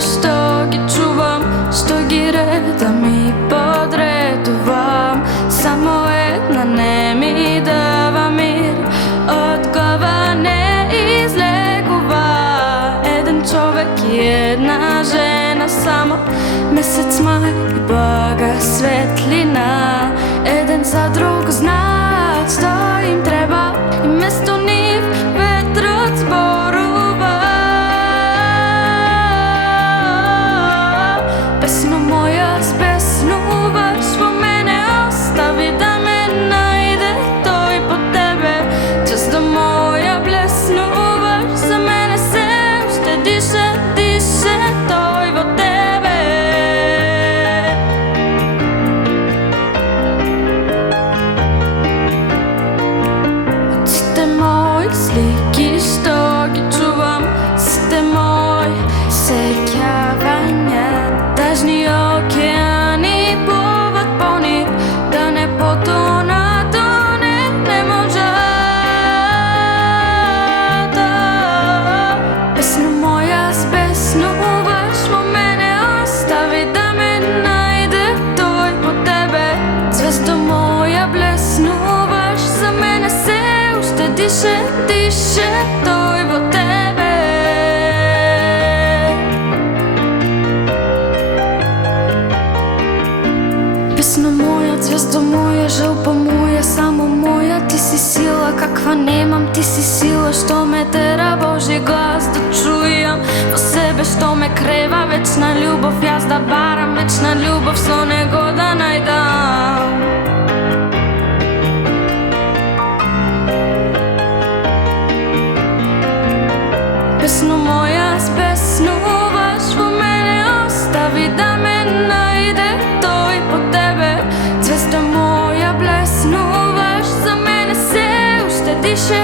што ги чувам, што ги редам и подредувам. Само една не ми дава мир, одгова не излегува. Еден човек и една жена само, месец мај и блага светлина. Еден за друг знаат што им треба и место нив ветрот зборува. Песно моја збеснуваш во мене, остави да ме најде тој по тебе. Често моја блеснуваш, за мене се уште дише, дише тој во тебе. Од сите мои слики што ги чувам, сите мои сеќавања, тажни океани плуват по нив, да не потонат, не можат. Песно моја збеснуваш во мене, остави да ме најде тој по тебе. Звездо моја блеснуваш, за мене се уште дише, дише тој во тебе. Песно моја, звездо моја, желба моја, само моја. Ти си сила каква немам, ти си сила што ме тера Божи глас да чујам во себе, што ме крева. Вечна љубов јас да барам, вечна љубов со него да најдам. Песно моја збеснуваш во мене, остави да ме најде тој по тебе. Звезда моја блеснуваш, за мене се уште дише,